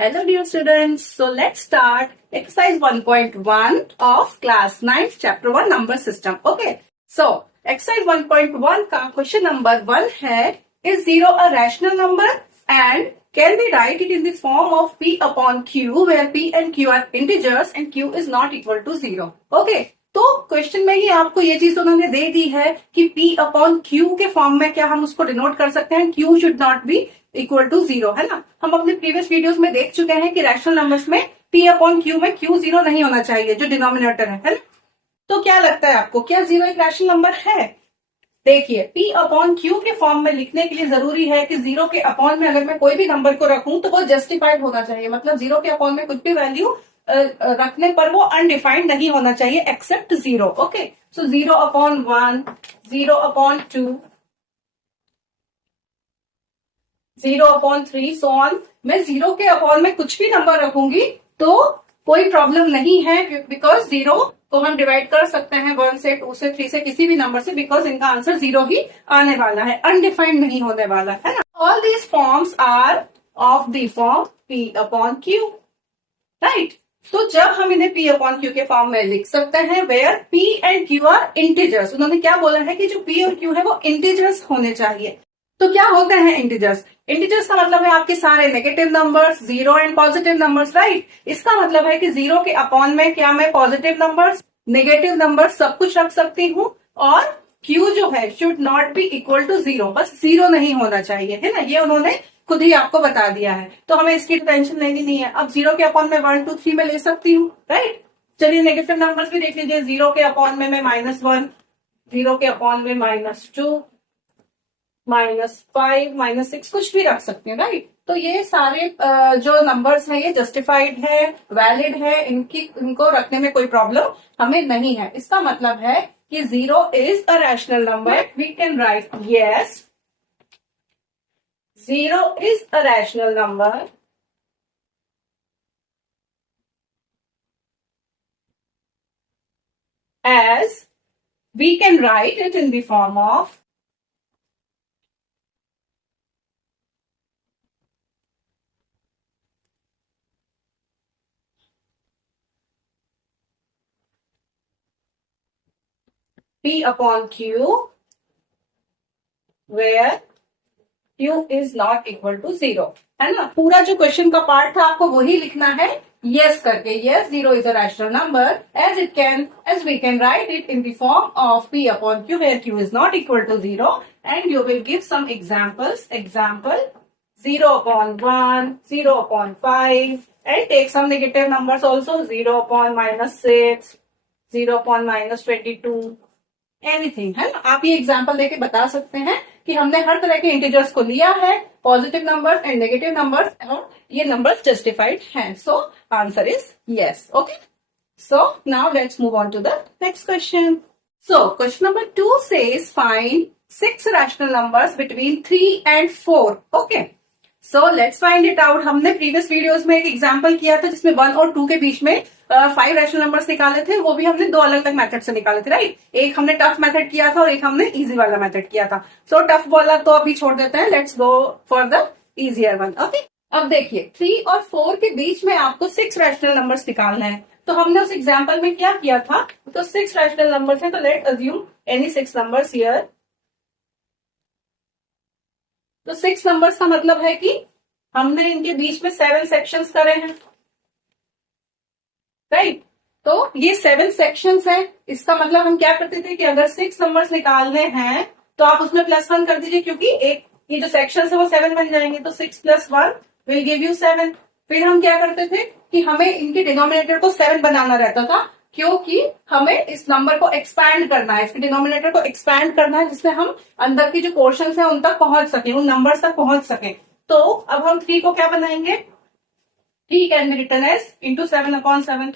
Hello dear students, so let's start exercise 1.1 of class 9 chapter 1 number system. Okay, so exercise 1.1 का question number 1 है, is 0 a rational number and can we write it in the form of p upon q where p and q are integers and q is not equal to 0. Okay, तो question में ही आपको ये चीज उन्होंने दे दी है कि p upon q के form में क्या हम उसको डिनोट कर सकते हैं, q should not be equal to 0, है ना। हम अपने प्रीवियस वीडियोस में देख चुके हैं कि रैशनल नंबर्स में p अपॉन q में q 0 नहीं होना चाहिए, जो डिनोमिनेटर है ना। तो क्या लगता है आपको, क्या 0 एक रैशनल नंबर है? देखिए, p अपॉन q के फॉर्म में लिखने के लिए जरूरी है कि 0 के अपॉन में अगर मैं कोई भी नंबर को रखूं तो वो जस्टिफाइड होना चाहिए, मतलब 0 के अपॉन में कुछ भी वैल्यू रखने पर वो अनडिफाइंड नहीं होना चाहिए except 0. Okay, so 0 upon 1, 0 upon 2, 0 upon 3, so on. मैं 0 के अपॉन में कुछ भी नंबर रखूंगी तो कोई प्रॉब्लम नहीं है, बिकॉज 0 को हम डिवाइड कर सकते हैं 1 से, 2 से, 3 से, किसी भी नंबर से, बिकॉज इनका आंसर 0 ही आने वाला है, अनडिफाइंड नहीं होने वाला है ना. All these forms are of the form p upon q, right. तो जब हम इन्हें p अपॉन q के फॉर्म में लिख सकते हैं where p and q are integers. उन्होंने क्या बोला है कि जो p और q है वो इंटीजर्स होने चाहिए. तो क्या होते हैं इंटीजर्स? इंटीजर्स का मतलब है आपके सारे negative numbers, 0 and positive numbers, right. इसका मतलब है कि 0 के अपॉन में क्या मैं पॉजिटिव नंबर्स, नेगेटिव नंबर्स सब कुछ रख सकती हूँ, और q जो है should not be equal to 0, बस 0 नहीं होना चाहिए, है ना. ये उन्होंने खुद ही आपको बता दिया है, तो हमें इसकी टेंशन लेनी नहीं है. अब 0 के अपॉन में 1, 2, 3 में ले सकती हूँ, राइट. चलिए नेगेटिव नंबर्स भी देख लीजिए. 0 के अपॉन में मैं -1, 0 के अपॉन में -2, -5, -6 कुछ भी रख सकते हैं, राइट. तो ये सारे जो नंबर्स हैं ये जस्टिफाइड है, वैलिड है, इनको रखने में कोई प्रॉब्लम हमें नहीं है. इसका मतलब है कि 0 is a rational number. We can write yes, 0 is a rational number as we can write it in the form of p upon q where q is not equal to 0, है ना. पूरा जो क्वेश्चन का part था आपको वही लिखना है yes करके. yes, 0 is a rational number as we can write it in the form of p upon q where q is not equal to 0, and you will give some examples. Example 0 upon 1, 0 upon 5, and take some negative numbers also. 0 upon -6, 0 upon -22, anything, है ना. आप ये example देके बता सकते हैं कि हमने हर तरह के इंटीजर्स को लिया है, positive numbers and negative numbers, और ये नंबर्स जस्टिफाइड हैं. So answer is yes. Okay, so now let's move on to the next question. So question number 2 says find 6 rational numbers between 3 and 4. ओके, सो लेट्स फाइंड इट आउट. हमने प्रीवियस वीडियोस में एक एग्जाम्पल किया था जिसमें 1 और 2 के बीच में 5 रैशनल नंबर्स निकाले थे. वो भी हमने 2 अलग अलग मेथड से निकाले थे, राइट. एक हमने टफ मेथड किया था और एक हमने इजी वाला मेथड किया था. सो टफ वाला तो अभी छोड़ देते हैं, let's go for the easier one. Okay, अब देखिए 3 और 4 के बीच में आपको 6 रैशनल नंबर्स निकालना है. तो हमने उस एग्जाम्पल में क्या किया था, तो 6 रैशनल नंबर्स है, तो late assume any 6 numbers here. तो 6 नंबर्स का मतलब है कि हमने इनके बीच में 7 सेक्शंस करे हैं, राइट. तो ये 7 सेक्शंस हैं. इसका मतलब हम क्या करते थे कि अगर 6 नंबर्स निकालने हैं तो आप उसमें +1 कर दीजिए, क्योंकि एक ये जो सेक्शंस है वो 7 बन जाएंगे. तो 6 + 1 विल गिव यू 7. फिर हम क्या करते थे कि हमें इनके डिनोमिनेटर को 7 बनाना रहता था, क्योंकि हमें इस नंबर को एक्सपैंड करना है, इसके डिनोमिनेटर को एक्सपैंड करना है, जिससे हम अंदर की जो पोर्शन है उन तक पहुंच सके, उन नंबर्स तक पहुंच सके. तो अब हम 3 को क्या बनाएंगे, 3 can be written as into 7/7.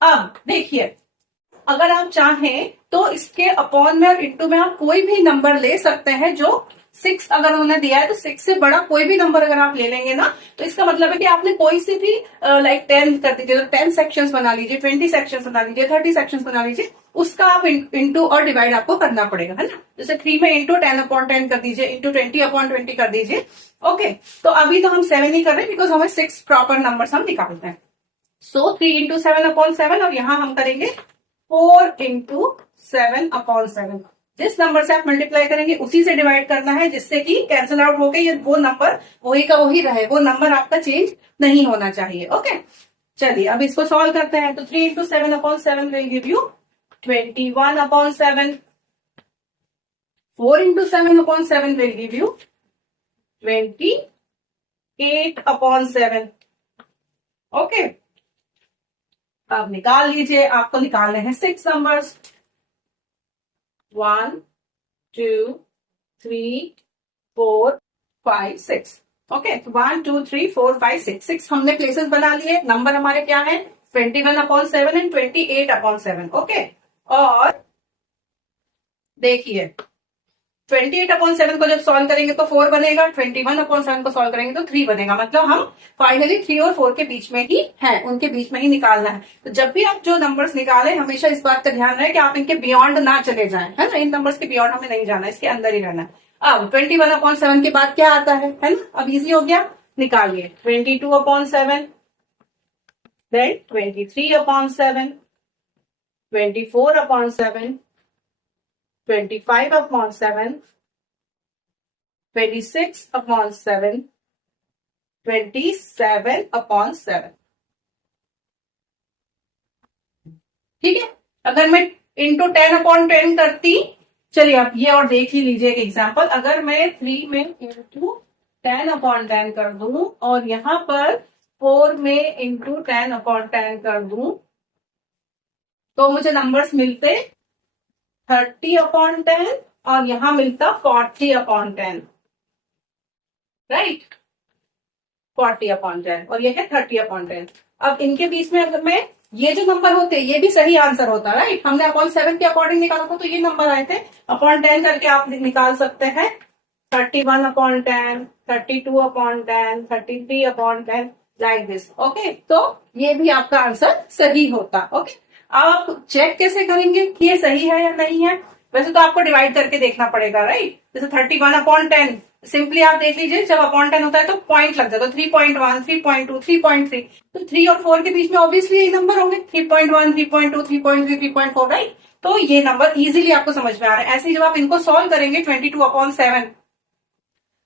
अब देखिए, अगर आप चाहें तो इसके अपॉन में और इंटू में आप कोई भी नंबर ले सकते हैं. जो 6 अगर उन्होंने दिया है तो 6 से बड़ा कोई भी नंबर अगर आप ले लेंगे ना, तो इसका मतलब है कि आपने कोई सी भी लाइक 10 कर दीजिए, तो 10 सेक्शंस बना लीजिए, 20 सेक्शंस बना लीजिए, 30 सेक्शंस बना लीजिए. उसका आप इंटू और डिवाइड आपको करना पड़ेगा, है ना। जैसे 3 में इंटू 10/10 कर दीजिए, इंटू 20/20 कर दीजिए। ओके, तो अभी तो हम 7 ही कर रहे हैं बिकॉज हमें 6 प्रॉपर नंबर हम निकालते हैं। सो 3 इंटू 7/7, और यहां हम करेंगे 4 इंटू 7/7। जिस नंबर से आप मल्टीप्लाई करेंगे उसी से डिवाइड करना है, जिससे कि कैंसिल आउट हो गए, ये वो नंबर वही का वही रहे, वो नंबर आपका चेंज नहीं होना चाहिए। ओके, चलिए अब इसको सॉल्व करते हैं। तो 3 into 7/7 will give you 21/7। 4 into 7/7 will give you 28/7। Okay, अब निकाल लीजिए, आपको निकालने हैं 6 नंबर्स। 1 2 3 4 5 6। ओके, 1 2 3 4 5 6 हमने प्लेसेस बना लिए। नंबर हमारे क्या है? 21/7 एंड 28/7। ओके, और देखिए 28/7 को जब सॉल्व करेंगे तो 4 बनेगा, 21/7 को सॉल्व करेंगे तो 3 बनेगा। मतलब हम फाइनली 3 और 4 के बीच में ही है, उनके बीच में ही निकालना है। तो जब भी आप जो नंबर्स निकालें, हमेशा इस बात का ध्यान रहे कि आप इनके बियॉन्ड ना चले जाएं, है ना। इन नंबर्स के बियॉन्ड हमें नहीं जाना, इसके अंदर ही रहना है। अब 21/7 के बाद क्या आता है ना। अब इजी हो गया, निकालिए। 22/7, देन 23/7, 24/7, 25/7, 26/7, 27/7। ठीक है, अगर मैं इंटू 10/10 करती, चलिए आप ये और देख ही लीजिए एक एग्जाम्पल। अगर मैं 3 में इंटू 10/10 कर दूं और यहां पर 4 में इंटू 10/10 कर दूं, तो मुझे नंबर्स मिलते 30/10 और यहां मिलता 40/10, राइट। 40/10 और ये है 30/10। अब इनके बीच में अगर मैं ये जो नंबर होते, ये भी सही आंसर होता, राइट। हमने अपॉन 7 के अकॉर्डिंग निकाला था, तो ये नंबर आए थे। अपॉन 10 करके आप निकाल सकते हैं 31/10, 32/10, 33/10, लाइक दिस। ओके, तो ये भी आपका आंसर सही होता। ओके, आप चेक कैसे करेंगे कि ये सही है या नहीं है? वैसे तो आपको डिवाइड करके देखना पड़ेगा, राइट। जैसे 31/10 सिंपली आप देख लीजिए, जब अपॉन 10 होता है तो पॉइंट लग जाता है। 3.1, 3.2, 3.3, तो 3 और 4 के बीच में ऑब्वियसली यही नंबर होंगे। 3.1, 3.2, 3.3, 3.4, राइट। तो ये नंबर इजीली आपको समझ में आ रहा है। ऐसे ही जब आप इनको सॉल्व करेंगे 22/7,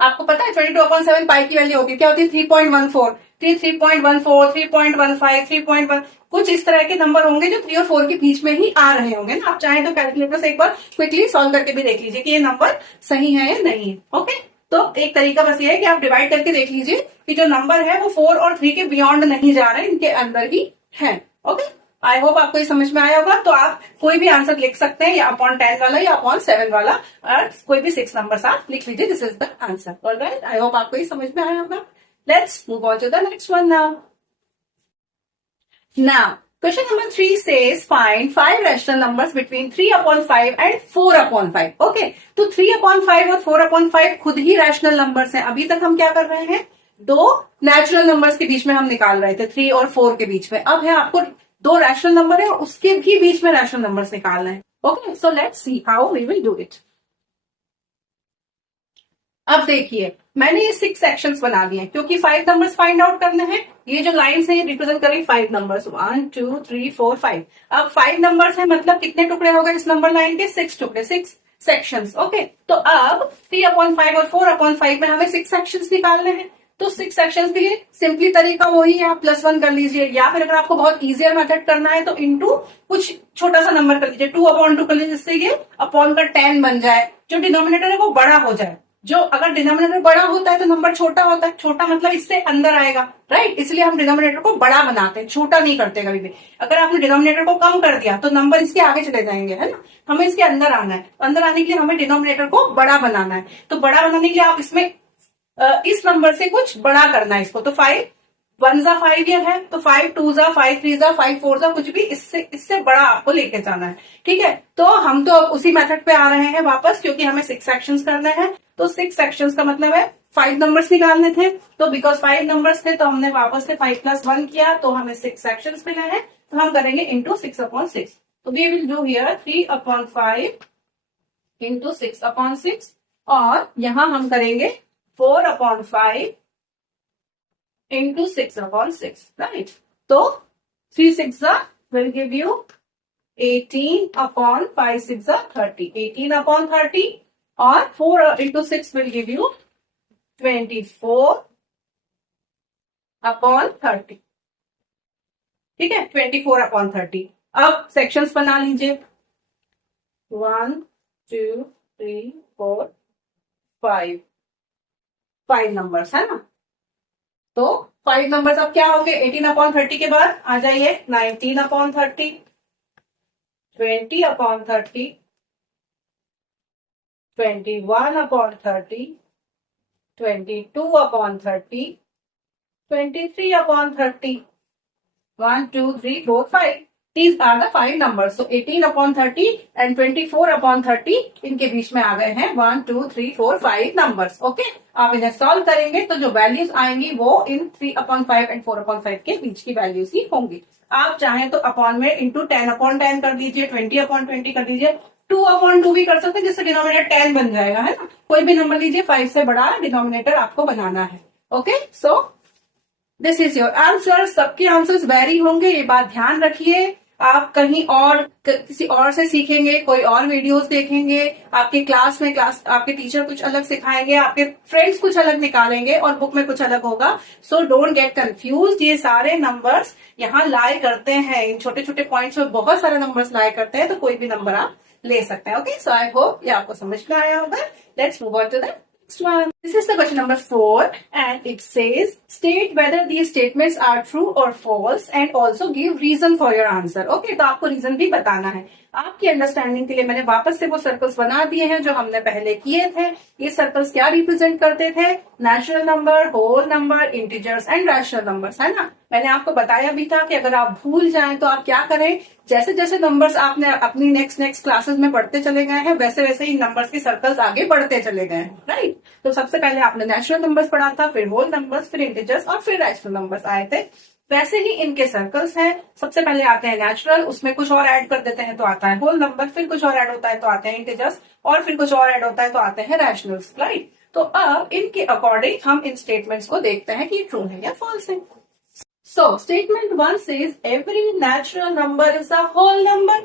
आपको पता है 22/7 पाई की वैल्यू होती है क्या होती है? 3.14, 3.14, 3.15, 3.1, कुछ इस तरह के नंबर होंगे जो 3 और 4 के बीच में ही आ रहे होंगे ना। आप चाहें तो कैलकुलेटर से एक बार क्विकली सॉल्व करके भी देख लीजिए कि ये नंबर सही है या नहीं। ओके, तो एक तरीका बस ये है कि आप डिवाइड करके देख लीजिए कि जो नंबर है वो 4 और 3 के बियॉन्ड नहीं जा रहे, इनके अंदर ही है। ओके, आई होप आपको ये समझ में आया होगा। तो आप कोई भी आंसर लिख सकते हैं, या अपॉन 10 वाला या अपॉन 7 वाला, और कोई भी 6 नंबर आप लिख लीजिए। This is the answer. Alright, I hope आपको ये समझ में आया होगा। Let's move on to the next one now. Now, question number 3 says find 5 rational numbers between 3/5 and 4/5. Okay, तो 3/5 और 4/5 खुद ही रैशनल नंबर्स हैं। अभी तक हम क्या कर रहे हैं? दो नेचुरल नंबर्स के बीच में हम निकाल रहे थे, 3 और 4 के बीच में। अब है आपको दो रैशनल नंबर है और उसके भी बीच में रैशनल नंबर्स निकालना है। Okay, so let's see how we will do it. अब देखिए, मैंने ये 6 सेक्शंस बना दिए क्योंकि 5 नंबर्स फाइंड आउट करने हैं। ये जो लाइंस है ये रिप्रेजेंट करेंगे 5 नंबर्स, 1 2 3 4 5। अब 5 नंबर्स है, मतलब कितने टुकड़े हो गए इस नंबर लाइन के? 6 टुकड़े, 6 सेक्शंस। ओके, तो अब 3/5 और 4/5 में हमें 6 सेक्शंस निकालने हैं। तो 6 सेक्शंस के लिए सिंपली तरीका वही है, आप +1 कर लीजिए, या फिर अगर आपको बहुत इजियर मेथड करना है तो इनटू कुछ छोटा सा नंबर कर लीजिए, 2/2 कर लीजिए, जिससे ये अपॉन का 10 बन जाए। जो डिनोमिनेटर है वो बड़ा हो जाए। जो अगर डिनोमिनेटर बड़ा होता है तो नंबर छोटा होता है, छोटा मतलब इससे अंदर आएगा, राइट। इसलिए हम डिनोमिनेटर को बड़ा बनाते हैं, छोटा नहीं करते कभी भी। अगर आपने डिनोमिनेटर को कम कर दिया तो नंबर इसके आगे चले जाएंगे, है ना। हमें इसके अंदर आना है, अंदर आने के लिए हमें डिनोमिनेटर को बड़ा बनाना है। तो बड़ा बनाने के लिए आप इसमें इस नंबर से कुछ बड़ा करना है इसको। तो 5 1 जा 5 ये है, तो 5 2 जा 5 3 जा 5 4 जा, कुछ भी इससे बड़ा आपको लेके जाना है। ठीक है, तो हम तो अब उसी मेथड पे आ रहे हैं वापस, क्योंकि हमें 6 सेक्शंस करने हैं। तो 6 सेक्शंस का मतलब है 5 नंबर्स निकालने थे। तो बिकॉज 5 नंबर्स थे तो हमने वापस से 5 + 1 किया, तो हमें 6 सेक्शंस मिले हैं। तो हम करेंगे इंटू 6/6। तो we will do here 3/5 into 6/6 और यहां हम करेंगे 4/5 इंटू 6/6, राइट? तो 3 6 will give you 18/5 6 30, 18/30 और 4 into 6 will give you 24/30. ठीक है, 24/30. अब सेक्शंस बना लीजिए. 1 2 3 4 5 5 नंबर्स है ना. तो 5 नंबर्स अब क्या होंगे? 18/30 के बाद आ जाइए 19/30, 20/30, 21/30, 22/30, 23/30. 1 2 3 4 5. These are the 5 numbers. So 18/30 and 24/30 इनके बीच में आ गए हैं 1 2 3 4 5 नंबर्स. ओके, आप इन्हें सॉल्व करेंगे तो जो वैल्यूज आएंगी वो इन 3/5 एंड 4/5 के बीच की वैल्यूज ही होंगी. आप चाहें तो अपॉन में इंटू 10/10 कर दीजिए, 20/20 कर दीजिए, 2/2 भी कर सकते हैं जिससे डिनोमिनेटर 10 बन जाएगा, है ना. कोई भी नंबर लीजिए, 5 से बड़ा डिनोमिनेटर आपको बनाना है. Okay, so this is your answer. सबके आंसर्स वेरी होंगे, ये बात ध्यान रखिए. आप कहीं और किसी और से सीखेंगे, कोई और वीडियोस देखेंगे, आपके क्लास में आपके टीचर कुछ अलग सिखाएंगे, आपके फ्रेंड्स कुछ अलग निकालेंगे और बुक में कुछ अलग होगा. So don't get confused. ये सारे नंबर्स यहाँ लाई करते हैं, इन छोटे छोटे पॉइंट्स में बहुत सारे नंबर्स लाई करते हैं, तो कोई भी नंबर आप ले सकते हैं. ओके, सो आई होप ये आपको समझ में आया होगा. Let's move on to the next one. This is the question number 4 and it says state whether these statements are true or false and also give reason for your answer. Okay, तो आपको reason भी बताना है. आपकी understanding के लिए मैंने वापस से वो सर्कल्स बना दिए हैं जो हमने पहले किए थे. ये सर्कल्स क्या रिप्रेजेंट करते थे? Natural number, whole number, integers and rational numbers, है ना. मैंने आपको बताया भी था कि अगर आप भूल जाएं तो आप क्या करें, जैसे जैसे नंबर्स आपने अपनी नेक्स्ट क्लासेस में पढ़ते चले गए हैं वैसे वैसे ही नंबर्स के सर्कल्स आगे बढ़ते चले गए हैं, राइट. तो सबसे पहले आपने नेचुरल नंबर्स पढ़ा था, फिर होल नंबर्स, फिर इंटीजर्स और फिर रैशनल नंबर्स आए थे. वैसे ही इनके सर्कल्स हैं. सबसे पहले आते हैं नेचुरल, उसमें कुछ और ऐड कर देते हैं तो आता है होल नंबर, फिर कुछ और ऐड होता है तो आते हैं इंटीजर्स, और फिर कुछ और ऐड होता है तो आते हैं रैशनल्स, राइट. तो अब इनके अकॉर्डिंग हम इन स्टेटमेंट्स को देखते हैं कि ट्रू है या फॉल्स है. So statement 1 says every natural number is a whole number.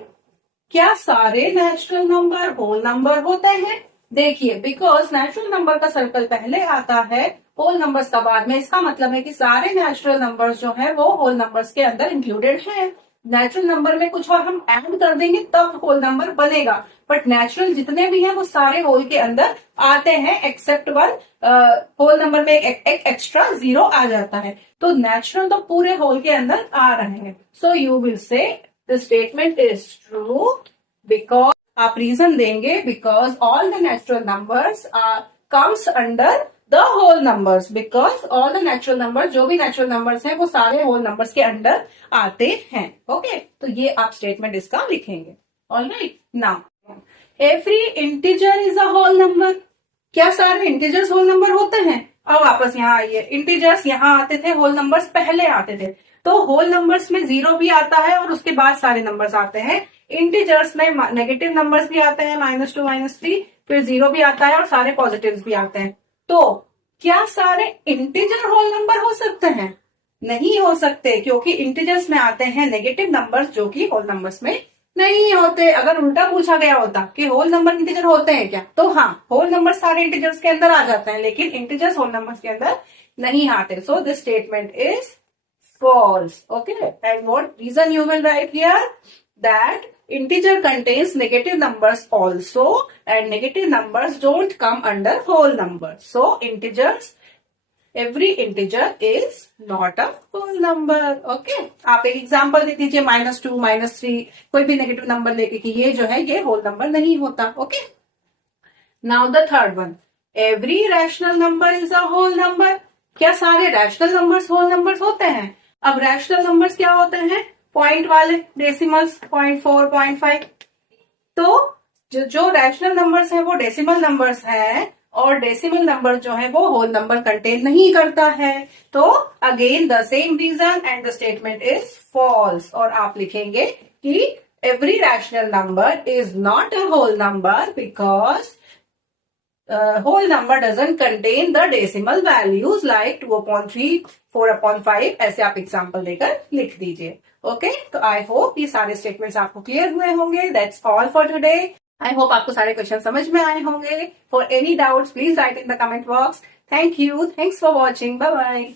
क्या सारे नेचुरल नंबर होल नंबर होते हैं? देखिए, बिकॉज नेचुरल नंबर का सर्कल पहले आता है, होल नंबर्स का बाद में, इसका मतलब है कि सारे नेचुरल नंबर्स जो है वो होल नंबर्स के अंदर इंक्लूडेड हैं. नेचुरल नंबर में कुछ और हम ऐड कर देंगे तब होल नंबर बनेगा, बट नेचुरल जितने भी हैं वो सारे होल के अंदर आते हैं एक्सेप्ट वन. होल नंबर में एक एक्स्ट्रा 0 आ जाता है. तो नेचुरल तो पूरे होल के अंदर आ रहे हैं. So you will say the statement is true because, आप रीजन देंगे, because all the natural numbers comes under the whole numbers. Because all the natural number, जो भी नेचुरल नंबर्स हैं वो सारे होल नंबर्स के अंडर आते हैं. ओके, तो ये आप स्टेटमेंट इसका लिखेंगे. Alright, now every integer is a whole number. क्या सारे इंटीजर्स होल नंबर होते हैं? अब वापस यहाँ आइए, इंटीजर्स यहाँ आते थे, होल नंबर्स पहले आते थे. तो होल नंबर्स में 0 भी आता है और उसके बाद सारे नंबर्स आते हैं. इंटीजर्स में नेगेटिव नंबर्स भी आते हैं, -2 -3, फिर 0 भी आता है और सारे पॉजिटिव्स भी आते हैं. तो क्या सारे इंटीजर होल नंबर हो सकते हैं? नहीं हो सकते, क्योंकि इंटीजर्स में आते हैं नेगेटिव नंबर्स जो कि होल नंबर्स में नहीं होते. अगर उल्टा पूछा गया होता कि होल नंबर इंटीजर होते हैं क्या, तो हाँ, होल नंबर सारे इंटीजर्स के अंदर आ जाते हैं, लेकिन इंटीजर्स होल नंबर्स के अंदर नहीं आते. So this statement is false. Okay, and what reason you will write here? That integer contains negative numbers also, and negative numbers don't come under whole numbers. So integers, every integer is not a whole number. Okay, आप एक example दे दीजिए, -2 -3, कोई भी negative number लेके कि ये जो है ये होल नंबर नहीं होता. Okay, now the third one, every rational number is a whole number. क्या सारे रैशनल नंबर्स होल नंबर्स होते हैं? अब रैशनल नंबर्स क्या होते हैं? पॉइंट वाले, डेसिमल्स, 0.4 0.5. तो जो रैशनल नंबर्स हैं वो डेसिमल नंबर्स हैं, और डेसिमल नंबर जो है वो होल नंबर कंटेन नहीं करता है. तो again the same reason and the statement is false. और आप लिखेंगे कि every rational number is not a whole number because whole number doesn't contain the decimal values like 2/3, 4/5 ऐसे आप एग्जाम्पल देकर लिख दीजिए. ओके, तो आई होप ये सारे स्टेटमेंट्स आपको क्लियर हुए होंगे. That's all for today. I hope आपको सारे क्वेश्चन समझ में आए होंगे. For any doubts please write in the comment box. Thank you. Thanks for watching. Bye bye.